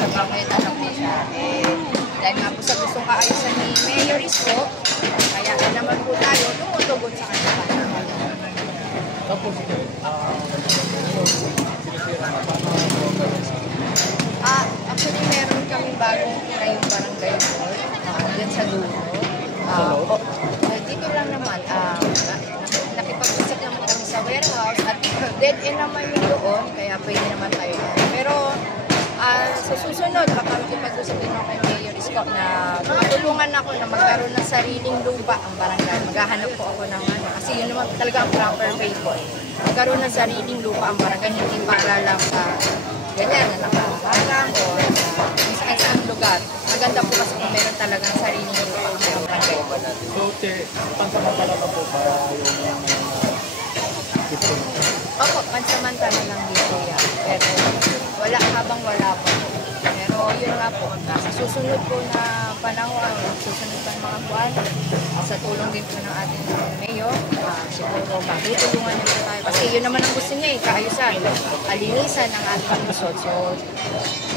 sa bangketa na po siya. Dahil nga po sa gustong kaayusan ni Mayor Isko, kaya naman po tayo tumutugon sa kanya. Tapos, actually, meron kaming bagong kinayong barangay hall dyan sa dulo. Dito lang naman, nakipag-usap naman kami sa warehouse at dead end naman yung doon, kaya pwede naman tayo. Pero sa susunod, baka makipag-usap din ako kay Mayor Isko na matulungan ako na magkaroon ng sariling lupa ang barangay. Maghahanap po ako ng kasi yun naman talaga ang proper way po. Magkaroon ng sariling lupa ang barangay, hindi para lang ganyan na nakaharang o sa isang lugar. Maganda po kasi kung meron talagang sariling lupa ang barangay. So, pansamantala na po para yung Opo, pansamantala lang dito yan. Pero wala habang wala po. Pero yun nga po, sa susunod po na panahon, susunod pa ng mga buwan, sa tulong din po ng ating mayor, siguro matutulungan niyo po tayo. Kasi yun naman ang gusto niya kaayusan, alinisan ng ating lungsod. So,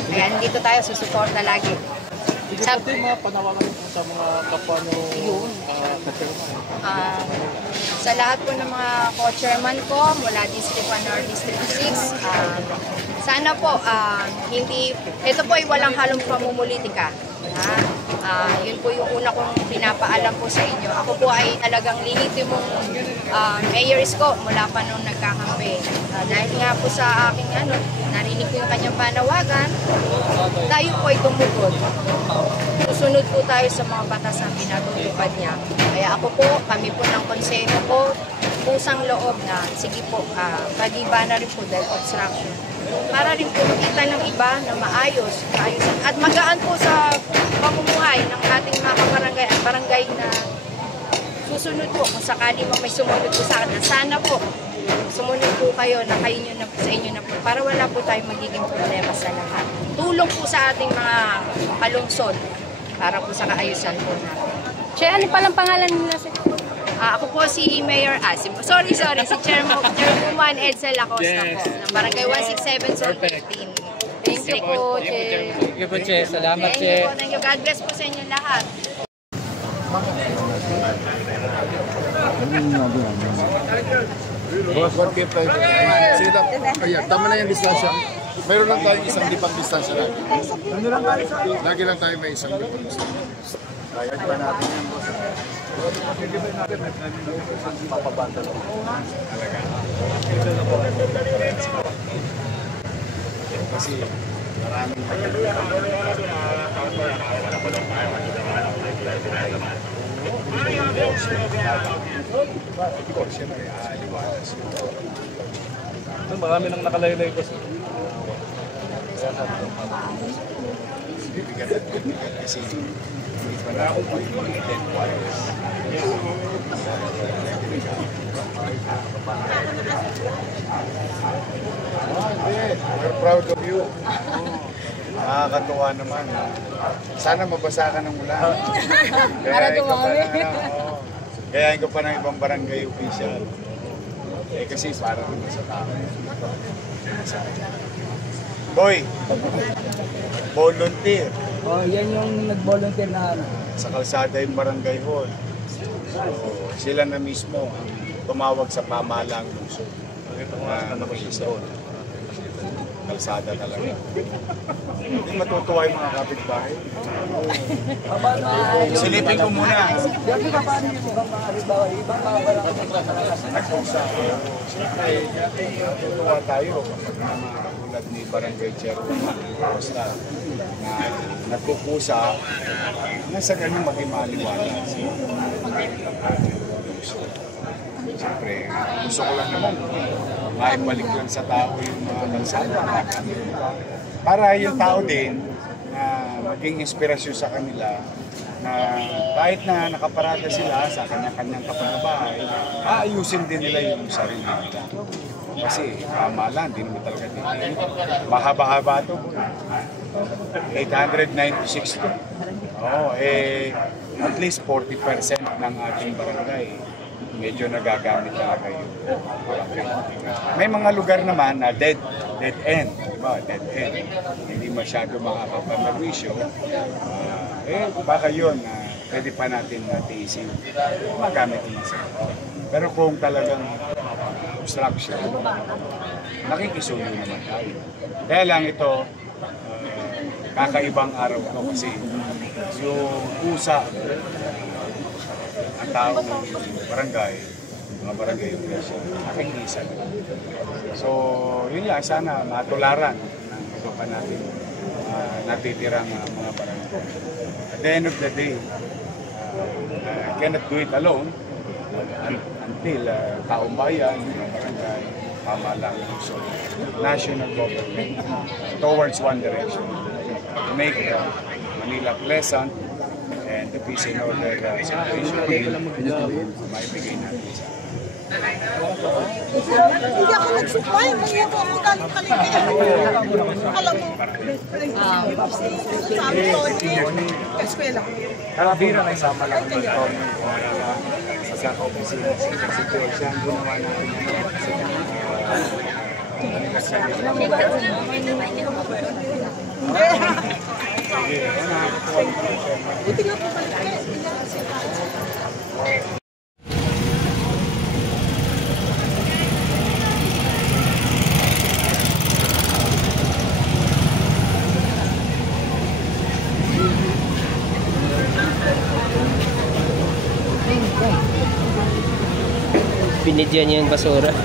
kaya dito tayo susuporta lagi. Sa mga panawagan po sa mga kapwa nyo sa lahat po ng mga co-chairman ko mula District 1 or District 6, sana po, ito po ay walang halong pamumulitika. Yun po yung una kong pinapaalam po sa inyo. Ako po ay talagang lehitimong Mayor Isko mula pa nung nagkakampi. Dahil nga po sa aking narinig ko yung kanyang panawagan, tayo po ay tumugod. Susunod po tayo sa mga batas na pinatutupad niya. Kaya ako po, kami po ng konseho ko, pusang loob na, sige po, kadiba na rin po dahil obstruction. Para rin po makita ng iba na maayos at magaan po sa pamumuhay ng ating mga kabarangay at barangay na susunod po kung sakali may sumunod po sa akin. Sana po sumunod po kayo na kayo nyo na po sa inyo na po para wala po tayong magiging problema sa lahat. Tulong po sa ating mga kalungsod para po sa kaayusan po natin. Che, ano palang pangalan nila sa ako po si Mayor si Chairwoman Edsel Acosta po ng Barangay 167 Zone 18. Thank you po, Che. Thank you po, Che. Salamat, Che. Thank you. God bless po sa inyo lahat. Tama na yung distansya. Mayroon lang tayong isang lipang distansya lagi. Lagi lang tayo may isang lipang distansya. Kaya ba natin yan, boss? Papabanda lang. Kasi maraming marami nang nakalaylay ko sa kasi wala akong pag-iiten wires. We're proud of you. Nakakatuwa naman. Sana mabasa ka ng ulan. Kaya ka pa ng ibang barangay official. Kasi para naman sa tao. Boy, volunteer. Yan yung nag-volunteer na Sa kalsada yung barangay hall. So, sila na mismo ang tumawag sa pamahalang lungsod. Kalsada talaga. Hindi matutuwa yung mga kapitbahay. Silipin ko muna. Di ba paano yung ibang mga halimbawa, ibang mga barangay Nagpusa. Siyempre, matutuwa tayo kapag mga katulad ni Barangay Chairwoman Costa na nagpupusa na sa ganun maging maliwanag. Siyempre, gusto ko lang naman maibalik lang sa tao yung mga kalsada. Para yung tao din na maging inspirasyon sa kanila na kahit na nakaparada sila sa kanya-kanyang kapanabahay, aayusin din nila yung sarili nila. Kasi tama lang, hindi naman talaga din. Mahaba-haba ito. 896 to. At least 40% ng ating barangay medyo nagagamit talaga yun. May mga lugar naman na dead dead end, diba? Dead end. Hindi masyado makakapamerwisyo. Baka yun, pwede pa natin tiisin. Magamit din sa pero kung talagang obstruction, nakikisuyo naman tayo. Kaya lang ito, kakaibang araw ko kasi yung pusa, ang tao ng barangay, mga barangay operation, nakikisa. So, yun lang, sana matularan ng iba pa natin natitirang mga barangay. At the end of the day, I cannot do it alone until taong bayan, mga barangay, pamahalaan, so national government towards one direction to make Manila pleasant and the peace and order situation maibigay natin sa Hindi ako nagsupply, kaya po ako galing palengke. Alam mo, sabi ko, eskwela. Kalabira na isama lang ng sa San Opisina. Si George, ang ginawa natin Buti nga po palengke. Binidyan niya yung basura.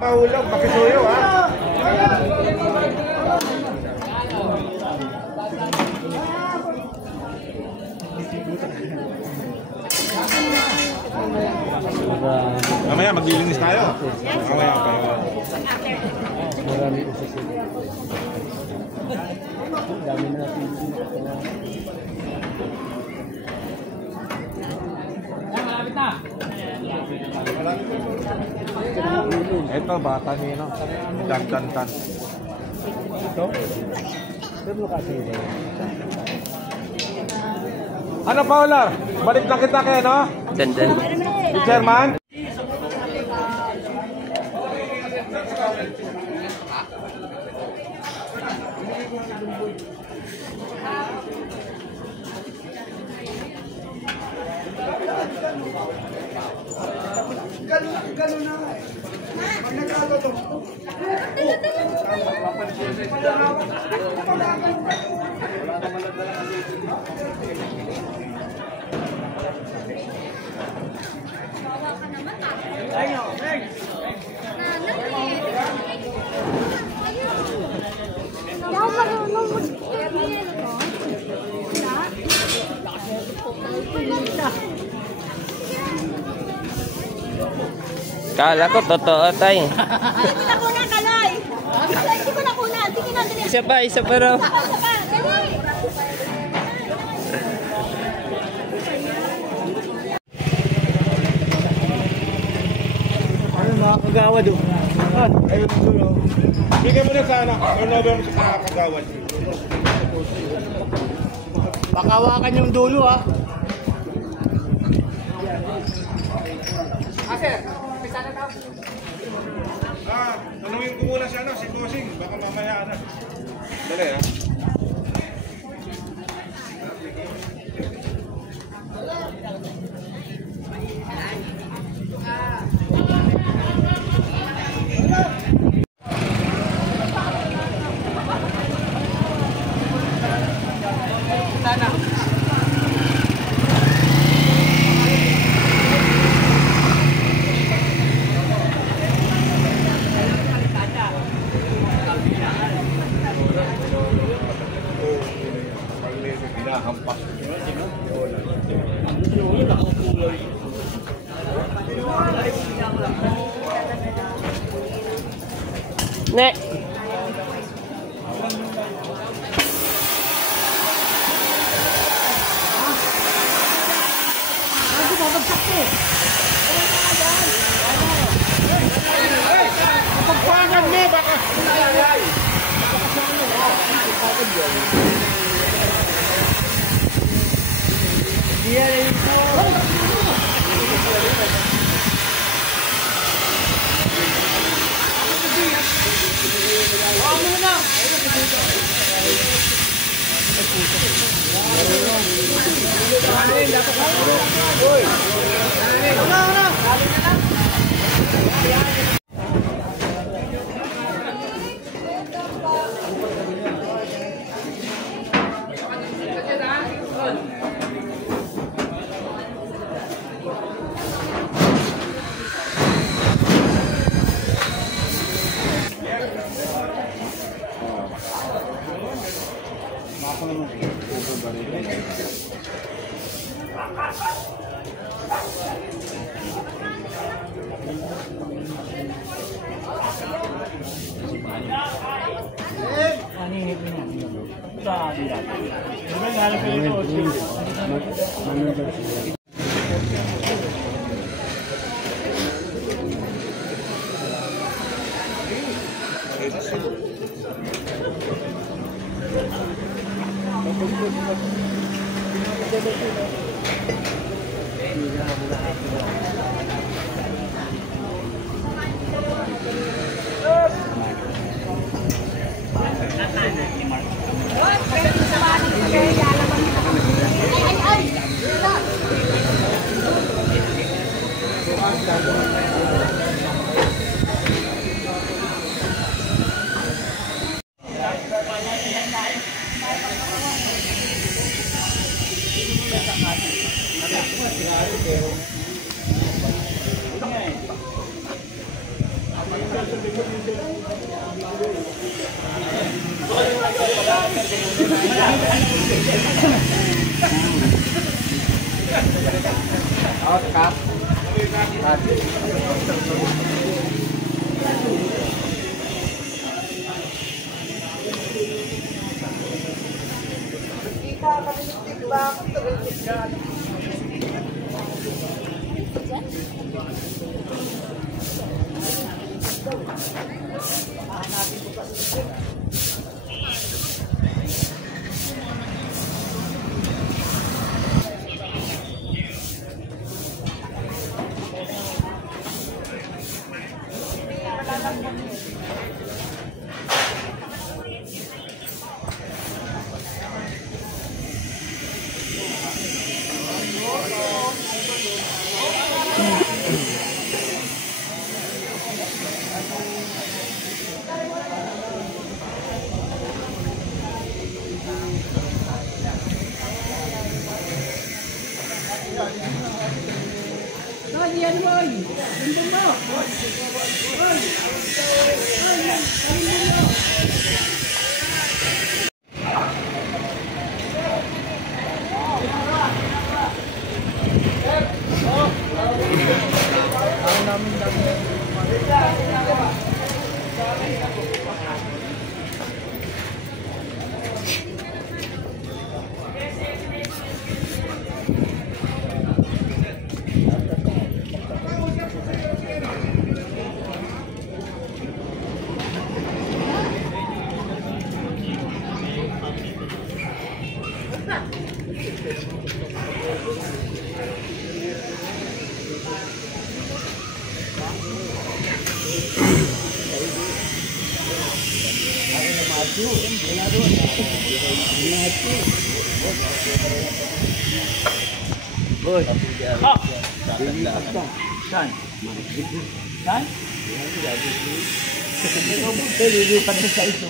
Mahulog, pakisuyo ha. Mamaya maglilinis tayo. Mamaya kayo. Marami ko sa sila. Dami natin. Ito, bata niya, no? Dan. Ito? Pero kasi ito. Ano, Paula? Balik na kita kayo, no? Dandan. Chairman? Ganun na nga eh. Pag nagkakato. Ayun, Kala ko totoo tayo. Hindi ko na kuna, Kaloy. Kaloy, hindi ko na kuna. Sige na, dali. Isa pa raw. Isa pa, dali. Ano mga kagawad o? Ayun, dulo. Bigyan mo na sana. Turnover mo sa kagawad. Pakawakan yung dulo ha. Tanungin ko muna si si Bossing. Baka mamaya na. Dali ha. Ne. Pagpakan mo baka. Namin Lilipat sa ito.